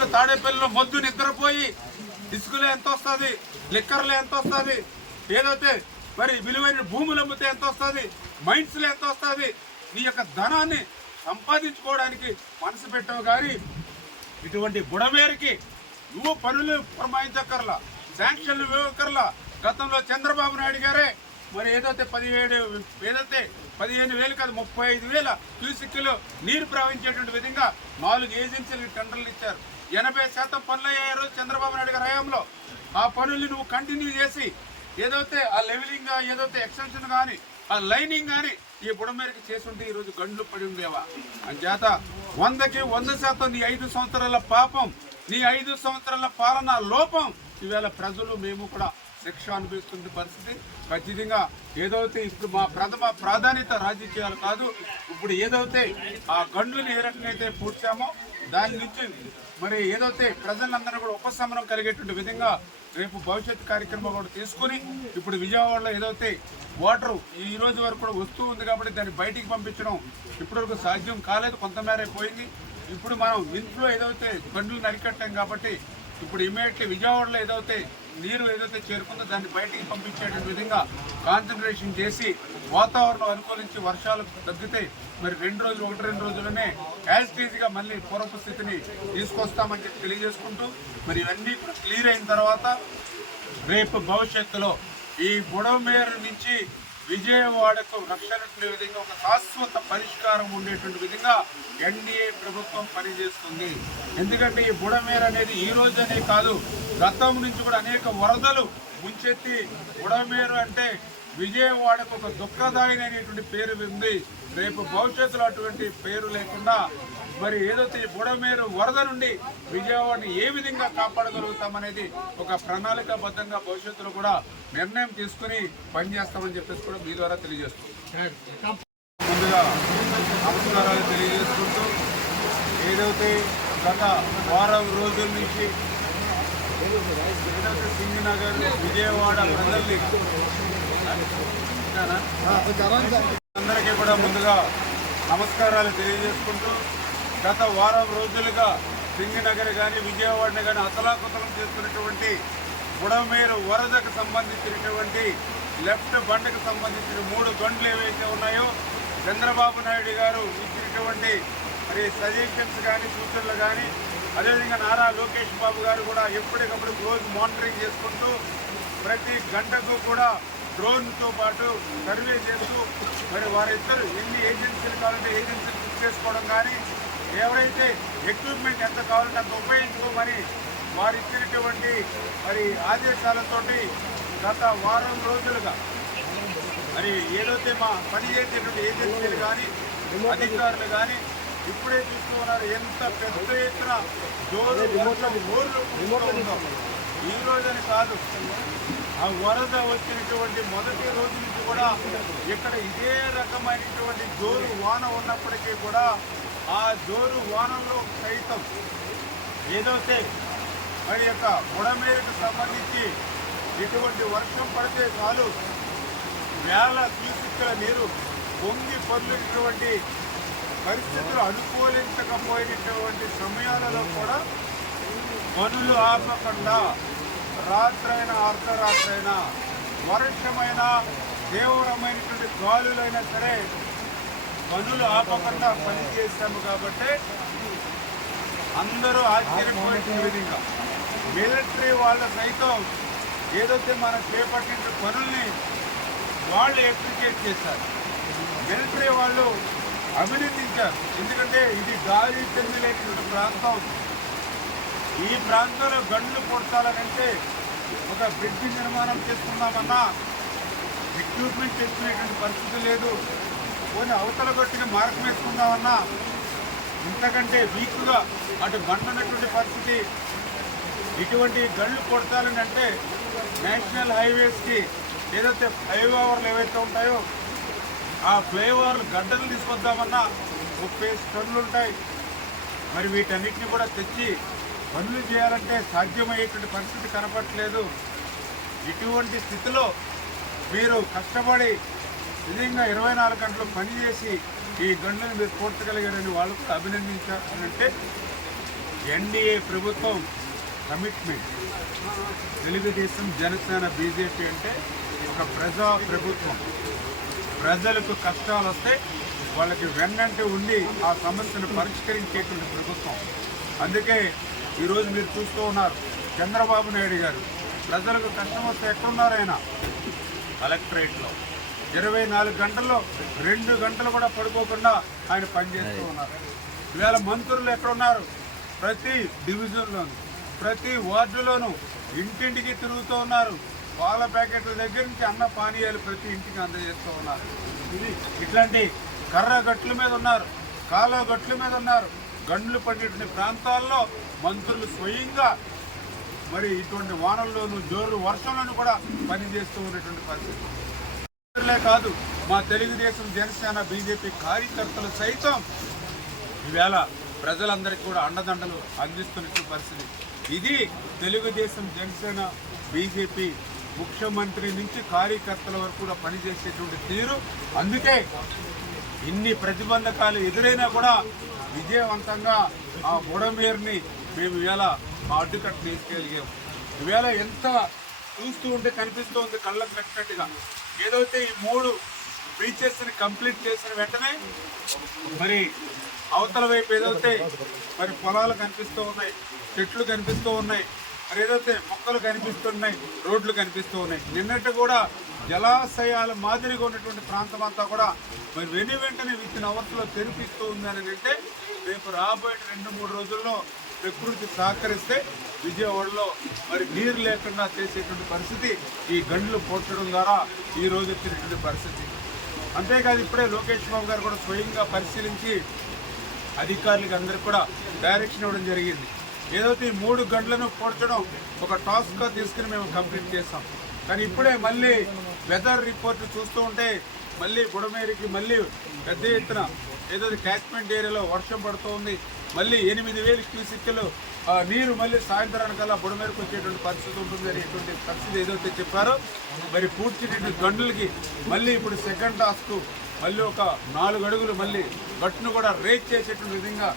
తాడేపల్లిలో మొద్దు నిద్రపోయి ఇసుకలు ఎంత వస్తుంది లిక్కర్లు ఎంత వస్తుంది ఏదైతే మరి విలువైన భూములు అమ్మితే ఎంత వస్తుంది మైండ్స్లో ఎంత వస్తుంది నీ యొక్క ధనాన్ని సంపాదించుకోవడానికి మనసు పెట్టావు కానీ ఇటువంటి బుడమేరికి నువ్వు పనులు పురమాయించక్కర్లా శాంక్షన్లు ఇవ్వక్కర్లా. గతంలో చంద్రబాబు నాయుడు గారే మరి ఏదైతే పదిహేడు ఏదైతే పదిహేను వేలు కాదు ముప్పై ఐదు వేల క్యూసిక్లు నీరు ప్రవహించేటువంటి విధంగా నాలుగు ఏజెన్సీలకు టెండర్లు ఇచ్చారు. ఎనభై శాతం పనులు అయ్యాయి రోజు చంద్రబాబు నాయుడు గారి హయాంలో. ఆ పనుల్ని నువ్వు కంటిన్యూ చేసి ఏదైతే ఆ లెవెలింగ్ ఏదైతే ఎక్స్టెన్షన్ కానీ ఆ లైనింగ్ కానీ ఈ బుడమేరకు చేసుంటే ఈరోజు రోజు గండ్లు పడి ఉండేవా? అంచేత వందకి వంద శాతం నీ ఐదు సంవత్సరాల పాపం నీ ఐదు సంవత్సరాల పాలన లోపం ఈవేళ ప్రజలు మేము కూడా శిక్ష అనిపిస్తున్న పరిస్థితి ఖచ్చితంగా ఏదైతే ఇప్పుడు మా ప్రథమ ప్రాధాన్యత రాజకీయాలు కాదు ఇప్పుడు ఏదైతే ఆ గండ్లను ఏ రకంగా అయితే పూడ్చామో దాని నుంచి మరి ఏదైతే ప్రజలందరూ కూడా ఉపశమనం కలిగేటువంటి విధంగా రేపు భవిష్యత్ కార్యక్రమం కూడా తీసుకుని ఇప్పుడు విజయవాడలో ఏదైతే వాటర్ ఈ రోజు వరకు కూడా వస్తూ ఉంది కాబట్టి దాన్ని బయటికి పంపించడం ఇప్పటివరకు సాధ్యం కాలేదు కొంతమేర పోయింది. ఇప్పుడు మనం ఇంట్లో ఏదైతే గండ్లు నరికట్టాం కాబట్టి ఇప్పుడు ఇమీడియట్లీ విజయవాడలో ఏదైతే నీరు ఏదైతే చేరుకుందో దాన్ని బయటికి పంపించేటువంటి విధంగా కాన్సన్ట్రేషన్ చేసి వాతావరణం అనుకూలించి వర్షాలు తగ్గితే మరి రెండు రోజులు ఒకటి రెండు రోజుల్లోనే యాజిటీజ్గా మళ్ళీ పూర్వపు స్థితిని తీసుకొస్తామని చెప్పి తెలియజేసుకుంటూ మరి ఇవన్నీ కూడా క్లియర్ అయిన తర్వాత రేపు భవిష్యత్తులో ఈ బుడమేరు నుంచి విజయవాడకు రక్షణ విధంగా ఒక శాశ్వత పరిష్కారం ఉండేటువంటి విధంగా ఎన్డీఏ ప్రభుత్వం పనిచేస్తుంది. ఎందుకంటే ఈ బుడమేరు అనేది ఈ రోజనే కాదు గతం నుంచి కూడా అనేక వరదలు ముంచెత్తి బుడమేరు అంటే విజయవాడకు ఒక దుఃఖదాయనైనటువంటి పేరు ఉంది. రేపు భవిష్యత్తులో అటువంటి పేరు లేకుండా మరి ఏదైతే బుడమేరు వరద నుండి విజయవాడని ఏ విధంగా కాపాడగలుగుతామనేది ఒక ప్రణాళికాబద్ధంగా భవిష్యత్తులో కూడా నిర్ణయం తీసుకుని పనిచేస్తామని చెప్పేసి కూడా మీ ద్వారా తెలియజేస్తున్నాం. ముందుగా నమస్కారాలు తెలియజేసుకుంటూ ఏదైతే గత వారం రోజుల నుంచి ఏదైతే సింగనగర్ విజయవాడ ప్రజల్ని అందరికీ కూడా ముందుగా నమస్కారాలు తెలియజేసుకుంటూ గత వారం రోజులుగా సింగనగర్ కానీ విజయవాడని కానీ అతలాకుతలం చేస్తున్నటువంటి బుడమేరు వరదకు సంబంధించినటువంటి లెఫ్ట్ బండకు సంబంధించిన మూడు బండ్లు ఏవైతే ఉన్నాయో చంద్రబాబు నాయుడు గారు ఇచ్చినటువంటి మరి సజెషన్స్ కానీ సూచనలు కానీ అదేవిధంగా నారా లోకేష్ బాబు గారు కూడా ఎప్పటికప్పుడు క్లోజ్ మానిటరింగ్ చేసుకుంటూ ప్రతి గంటకు కూడా డ్రోన్తో పాటు సర్వే చేస్తూ మరి వారిద్దరు ఎన్ని ఏజెన్సీలు కావాలంటే ఏజెన్సీలు బుక్ చేసుకోవడం కానీ ఎవరైతే ఎక్విప్మెంట్ ఎంత కావాలంటే అంత ఉపయోగించుకోమని వారు ఇచ్చినటువంటి మరి ఆదేశాలతోటి గత వారం రోజులుగా మరి ఏదైతే మా పని చేసేటువంటి ఏజెన్సీలు కానీ అధికారులు కానీ ఇప్పుడే చూస్తూ ఉన్నారు ఎంత పెద్ద ఎత్తున జోరు ఊర్లు ఉందో. ఈ రోజని కాదు ఆ వరద వచ్చినటువంటి మొదటి రోజు నుంచి కూడా ఇక్కడ ఇదే రకమైనటువంటి జోరు వాన ఉన్నప్పటికీ కూడా ఆ జోరు వానంలో సైతం ఏదైతే మరి యొక్క బుడమేరకు సంబంధించి ఇటువంటి వర్షం పడితే చాలు. వేళ తీసుకున్న నీరు పొంగి పొర్లినటువంటి పరిస్థితులు అనుకూలించకపోయినటువంటి సమయాలలో కూడా పనులు ఆపకుండా రాత్రైనా అర్ధరాత్రైన వర్షమైన తీవ్రమైనటువంటి గాలులైనా సరే పనులు ఆపకుండా పనిచేశాము కాబట్టి అందరూ ఆశ్చర్యపోయిన విధంగా. మిలిటరీ వాళ్ళ సైతం ఏదైతే మనం చేపట్టిన పనుల్ని వాళ్ళు అప్రిషియేట్ చేశారు. మిలిటరీ వాళ్ళు అభినందించారు. ఎందుకంటే ఇది గాలి చెందలేటువంటి ప్రాంతం. ఈ ప్రాంతంలో గండ్లు కొడతాలనంటే ఒక బ్రిడ్జి నిర్మాణం చేసుకుందామన్నా ఎక్విప్మెంట్ చేసుకునేటువంటి పరిస్థితి లేదు. పోనీ అవతల కొట్టిన మార్గం వేసుకుందామన్నా ఇంతకంటే వీక్గా అటు బంటున్నటువంటి పరిస్థితి. ఇటువంటి గళ్ళు కొడతాలని అంటే నేషనల్ హైవేస్కి ఏదైతే ఫ్లైఓవర్లు ఏవైతే ఉంటాయో ఆ ఫ్లైఓవర్లు గడ్డలు తీసుకొద్దామన్నా ముప్పై టన్నులు ఉంటాయి మరి వీటన్నిటిని కూడా తెచ్చి పనులు చేయాలంటే సాధ్యమయ్యేటువంటి పరిస్థితి కనపట్లేదు ఇటువంటి స్థితిలో మీరు కష్టపడి నిజంగా ఇరవై నాలుగు గంటలు పనిచేసి ఈ గంటలను మీరు పూర్తగలిగారని వాళ్ళు కూడా అభినందించారంటే ఎన్డీఏ ప్రభుత్వం కమిట్మెంట్. తెలుగుదేశం జనసేన బీజేపీ అంటే ఒక ప్రజా ప్రభుత్వం. ప్రజలకు కష్టాలు వస్తే వాళ్ళకి వెన్నంటే ఉండి ఆ సమస్యను పరిష్కరించేటువంటి ప్రభుత్వం. అందుకే ఈరోజు మీరు చూస్తూ ఉన్నారు. చంద్రబాబు నాయుడు గారు. ప్రజలకు కష్టం వస్తే ఎక్కడున్నారు ఆయన? కలెక్టరేట్లో. ఇరవై నాలుగు గంటల్లో రెండు గంటలు కూడా పడుకోకుండా ఆయన పనిచేస్తూ ఉన్నారు. ఇవాళ మంత్రులు ఎక్కడున్నారు? ప్రతి డివిజన్లోను ప్రతి వార్డులోనూ ఇంటింటికి తిరుగుతూ ఉన్నారు. పాల ప్యాకెట్ల దగ్గర నుంచి అన్న పానీయాలు ప్రతి ఇంటికి అందజేస్తూ ఉన్నారు. ఇది ఇట్లాంటి కర్ర గట్ల మీద ఉన్నారు కాలువ గట్ల మీద ఉన్నారు. గండ్లు పడినటువంటి ప్రాంతాల్లో మంత్రులు స్వయంగా మరి ఇటువంటి వానల్లోనూ జోరు వర్షంలోనూ కూడా పనిచేస్తూ ఉన్నటువంటి పరిస్థితి. మంత్రులే కాదు మా తెలుగుదేశం జనసేన బీజేపీ కార్యకర్తలు సైతం ఈవేళ ప్రజలందరికీ కూడా అండదండలు అందిస్తున్నటువంటి పరిస్థితి. ఇది తెలుగుదేశం జనసేన బీజేపీ ముఖ్యమంత్రి నుంచి కార్యకర్తల వరకు కూడా పనిచేసేటువంటి తీరు. అందుకే ఇన్ని ప్రతిబంధకాలు ఎదురైనా కూడా విజయవంతంగా ఆ బుడమేరుని మేము ఇవాళ ఆ అడ్డుకట్ట తీసుకెళ్ళాం ఈవేళ ఎంత చూస్తూ ఉంటే కనిపిస్తూ ఉంది కళ్ళకు కట్టినట్టుగా ఏదైతే ఈ మూడు బ్రీచెస్ని కంప్లీట్ చేసిన వెంటనే మరి అవతల వైపు ఏదైతే మరి పొలాలు కనిపిస్తూ ఉన్నాయి చెట్లు కనిపిస్తూ ఉన్నాయి మరి ఏదైతే మొక్కలు కనిపిస్తున్నాయి రోడ్లు కనిపిస్తూ ఉన్నాయి. నిన్నట్టు కూడా జలాశయాల మాదిరిగా ఉన్నటువంటి ప్రాంతం అంతా కూడా మరి వెను వెంటనే విత్తిన అవస్థలో తెరిపిస్తూ ఉందని అంటే రేపు రాబోయే రెండు మూడు రోజుల్లో ప్రకృతి సహకరిస్తే విజయవాడలో మరి నీరు లేకుండా చేసేటువంటి పరిస్థితి ఈ గండ్లు పోడ్చడం ద్వారా ఈ రోజు వచ్చినటువంటి పరిస్థితి. అంతేకాదు ఇప్పుడే లోకేష్ బాబు గారు కూడా స్వయంగా పరిశీలించి అధికారులకు అందరికి కూడా డైరెక్షన్ ఇవ్వడం జరిగింది. ఏదైతే ఈ మూడు గంటలను పోడ్చడం ఒక టాస్క్గా తీసుకుని మేము కంప్లీట్ చేస్తాం కానీ ఇప్పుడే మళ్ళీ వెదర్ రిపోర్ట్ చూస్తూ ఉంటే మళ్ళీ బుడమేరికి మళ్ళీ పెద్ద ఎత్తున ఏదైతే క్యాచ్మెంట్ ఏరియాలో వర్షం పడుతోంది. మళ్ళీ ఎనిమిది వేలు క్యూసిక్కులు ఆ, నీరు మళ్ళీ సాయంత్రానికల్లా బుడమేరకు వచ్చేటువంటి పరిస్థితి ఉంటుంది అనేటువంటి పరిస్థితి ఏదైతే చెప్పారో మరి పూడ్చేటువంటి గండులకి మళ్ళీ ఇప్పుడు సెకండ్ టాస్క్ మళ్ళీ ఒక నాలుగు అడుగులు మళ్ళీ గట్టును కూడా రేట్ చేసేటువంటి విధంగా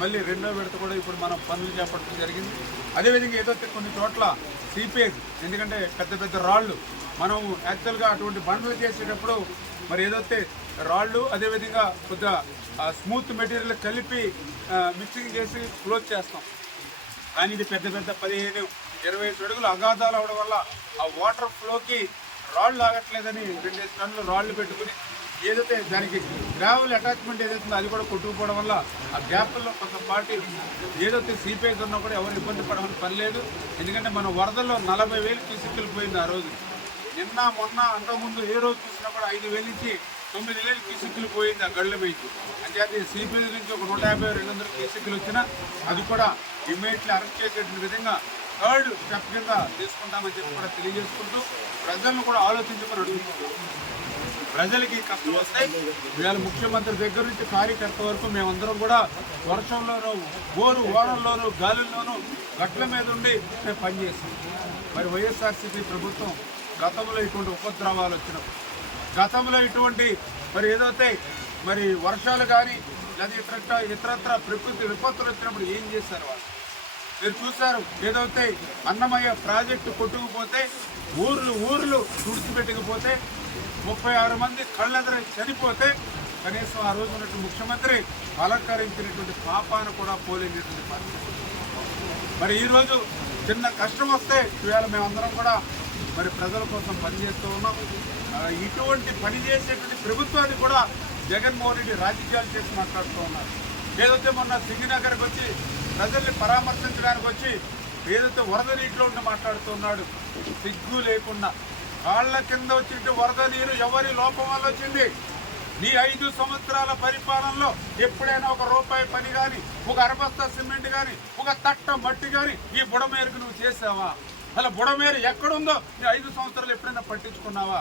మళ్ళీ రెండో విడత కూడా ఇప్పుడు మనం పనులు చేపట్టడం జరిగింది. అదేవిధంగా ఏదైతే కొన్ని చోట్ల సీపేజ్ ఎందుకంటే పెద్ద పెద్ద రాళ్ళు మనం యాక్చువల్గా అటువంటి బండ్లు చేసేటప్పుడు మరి ఏదైతే రాళ్ళు అదేవిధంగా కొద్దిగా స్మూత్ మెటీరియల్ కలిపి మిక్సింగ్ చేసి క్లోజ్ చేస్తాం. కానీ ఇది పెద్ద పెద్ద పదిహేను ఇరవై ఐదు అడుగులు అగాధాలు అవడం వల్ల ఆ వాటర్ ఫ్లోకి రాళ్ళు ఆగట్లేదని రెండేసి టన్నులు రాళ్ళు పెట్టుకుని ఏదైతే దానికి గ్రావెల్ అటాచ్మెంట్ ఏదైతే అది కూడా కొట్టుకుపోవడం వల్ల ఆ గ్యాప్లో కొంత పార్టీ ఏదైతే సీపేజ్ ఉన్నా కూడా ఎవరు ఇబ్బంది పడవని పని లేదు ఎందుకంటే మన వరదల్లో నలభై వేలు తీసుకెళ్ళి పోయింది ఆ రోజు. నిన్న మొన్న అంతకుముందు ఏ రోజు చూసినా కూడా ఐదు వేలు నుంచి తొమ్మిది వేలు క్యూసిక్లు పోయింది ఆ గళ్ళ మీద అంటే అది సిపిఎల్ నుంచి ఒక నూట యాభై రెండు వందల క్యూసిక్లు వచ్చినా అది కూడా ఇమ్మీడియట్లీ అరెస్ట్ చేసేట విధంగా థర్డ్ స్టెప్ కింద తీసుకుంటామని చెప్పి కూడా తెలియజేసుకుంటూ ప్రజలను కూడా ఆలోచించమని అడుగుతున్నాం. ప్రజలకి కష్టం వస్తే ఇవాళ ముఖ్యమంత్రి దగ్గర నుంచి కార్యకర్త వరకు మేమందరం కూడా వర్షంలోనూ బోరు ఓడల్లోనూ గాలుల్లోనూ గట్ల మీద ఉండి మేము పనిచేస్తాం. మరి వైఎస్ఆర్సీపీ ప్రభుత్వం గతంలో ఇటువంటి ఉపద్రవాలు వచ్చినప్పుడు గతంలో ఇటువంటి మరి ఏదైతే మరి వర్షాలు కానీ లేదా ఇతరత్ర ఇతరత్ర ప్రకృతి విపత్తులు వచ్చినప్పుడు ఏం చేశారు వాళ్ళు? మీరు చూశారు ఏదైతే అన్నమయ్య ప్రాజెక్టు కొట్టుకుపోతే ఊర్లు ఊర్లు తుడిచిపెట్టకపోతే ముప్పై ఆరు మంది కళ్ళెదర చనిపోతే కనీసం ఆ రోజు ఉన్నటువంటి ముఖ్యమంత్రి అలంకరించినటువంటి పాపాన కూడా పోలేనటువంటి పరిస్థితి. మరి ఈరోజు చిన్న కష్టం వస్తే ఇవాళ మేమందరం కూడా మరి ప్రజల కోసం పనిచేస్తూ ఉన్నాం. ఇటువంటి పని చేసేటువంటి ప్రభుత్వాన్ని కూడా జగన్మోహన్ రెడ్డి రాజకీయాలు చేసి మాట్లాడుతూ ఉన్నారు. ఏదైతే మొన్న సింగినగర్కి వచ్చి ప్రజల్ని పరామర్శించడానికి వచ్చి ఏదైతే వరద నీటిలో ఉండి మాట్లాడుతున్నాడు సిగ్గు లేకుండా కాళ్ళ కింద వచ్చింటే వరద నీరు ఎవరి లోపం వల్ల వచ్చింది? నీ ఐదు సంవత్సరాల పరిపాలనలో ఎప్పుడైనా ఒక రూపాయి పని కానీ ఒక అరబస్తా సిమెంట్ కానీ ఒక తట్ట మట్టి కానీ ఈ బుడమేరుకు నువ్వు చేసావా? అలా బుడమేరు ఎక్కడుందో నీ ఐదు సంవత్సరాలు ఎప్పుడైనా పట్టించుకున్నావా?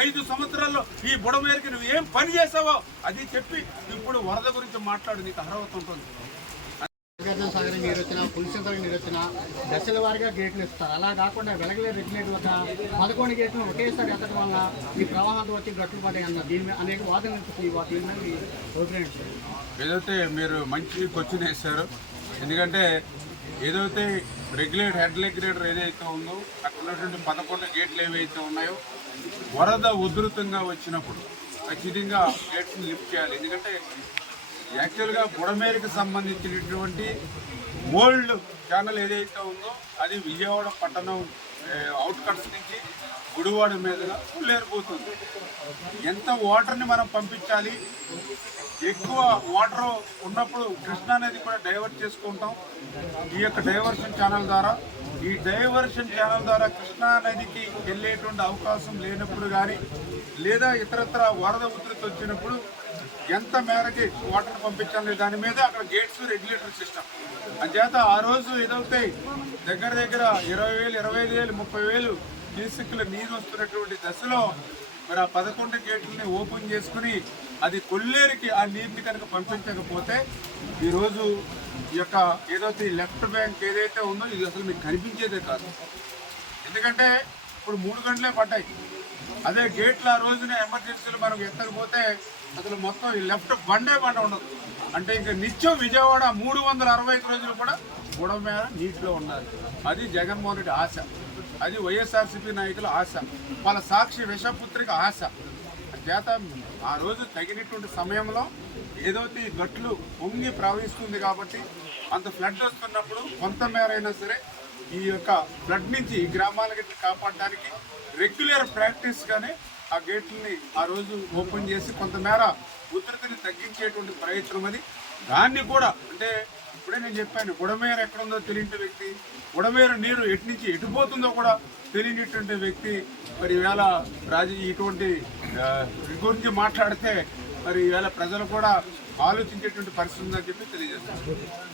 ఐదు సంవత్సరాల్లో ఈ బుడమేరుకి నువ్వు ఏం పని చేసావో అది చెప్పి ఇప్పుడు వరద గురించి మాట్లాడు నీకు అర్హత ఉంటుంది. నాగార్జున సాగర్ నీరు వచ్చినా పులిసింతల నీరు వచ్చినా దశల వారీగా గేట్లు ఇస్తారు. అలా కాకుండా వెలగలే రెగ్యులేటర్ ఒక పదకొండు గేట్లు ఒకేసారి ఎత్తడం వల్ల ఈ ప్రవాహంతో వచ్చి గట్లు పడ్డాయి అన్న దీని మీద అనేక వాదనలు ఈ దీని మీద ఏదైతే మీరు మంచి క్వశ్చన్ వేశారో ఎందుకంటే ఏదైతే రెగ్యులేటర్ హెడ్ రెగ్యులేటర్ ఏదైతే ఉందో అక్కడ ఉన్నటువంటి పదకొండు గేట్లు ఏవైతే ఉన్నాయో వరద ఉధృతంగా వచ్చినప్పుడు ఖచ్చితంగా గేట్స్ని లిఫ్ట్ చేయాలి. ఎందుకంటే యాక్చువల్గా బుడమేరుకు సంబంధించినటువంటి ఓల్డ్ ఛానల్ ఏదైతే ఉందో అది విజయవాడ పట్టణం అవుట్కట్స్ నుంచి గుడివాడ మీదుగా లేరిపోతుంది ఎంత వాటర్ని మనం పంపించాలి? ఎక్కువ వాటర్ ఉన్నప్పుడు కృష్ణా నది కూడా డైవర్ట్ చేసుకుంటాం. ఈ యొక్క డైవర్షన్ ఛానల్ ద్వారా. ఈ డైవర్షన్ ఛానల్ ద్వారా కృష్ణా నదికి వెళ్ళేటువంటి అవకాశం లేనప్పుడు కానీ లేదా ఇతరత్ర వరద ఉధృతి వచ్చినప్పుడు ఎంత మేరకి వాటర్ పంపించాలి దాని మీద అక్కడ గేట్స్ రెగ్యులేటర్ సిస్టమ్ అంచేత ఆ రోజు ఏదైతే దగ్గర దగ్గర ఇరవై వేలు ఇరవై ఐదు వేలు ముప్పై వేలు కేసుకుల నీరు వస్తున్నటువంటి దశలో మరి ఆ పదకొండు గేట్లని ఓపెన్ చేసుకుని అది కొల్లేరుకి ఆ నీరుని కనుక పంపించకపోతే ఈరోజు ఈ యొక్క ఏదైతే ఈ లెఫ్ట్ బ్యాంక్ ఏదైతే ఉందో ఇది అసలు మీకు కనిపించేదే కాదు. ఎందుకంటే ఇప్పుడు మూడు గంటలే పడ్డాయి. అదే గేట్లు ఆ రోజున ఎమర్జెన్సీలు మనం ఎత్తకపోతే అసలు మొత్తం ఈ లెఫ్ట్ బండే బండ ఉండదు. అంటే ఇంకా నిత్యం విజయవాడ మూడు వందల అరవై ఐదు రోజులు కూడా గొడవ మీద నీటిలో ఉన్నారు అది జగన్మోహన్ రెడ్డి ఆశ. అది వైఎస్ఆర్సీపీ నాయకుల ఆశ. వాళ్ళ సాక్షి విషపుత్రిక ఆశ. చేత ఆ రోజు తగినటువంటి సమయంలో ఏదైతే ఈ గట్లు పొంగి ప్రవహిస్తుంది కాబట్టి అంత ఫ్లడ్ వస్తున్నప్పుడు కొంత మేరైనా సరే ఈ యొక్క ఫ్లడ్ నుంచి ఈ గ్రామాలకి కాపాడడానికి రెగ్యులర్ ప్రాక్టీస్గానే ఆ గేట్లని ఆ రోజు ఓపెన్ చేసి కొంతమేర ఉధృతిని తగ్గించేటువంటి ప్రయత్నం అది. దాన్ని కూడా అంటే ఇప్పుడే నేను చెప్పాను బుడమేరు ఎక్కడుందో తెలియని వ్యక్తి బుడమేరు నీరు ఎటు నుంచి ఎటుపోతుందో కూడా తెలియనిటువంటి వ్యక్తి మరి ఈవేళ రాజు ఇటువంటి గురించి మాట్లాడితే మరి ఈవేళ ప్రజలు కూడా ఆలోచించేటువంటి పరిస్థితి ఉందని చెప్పి తెలియజేస్తారు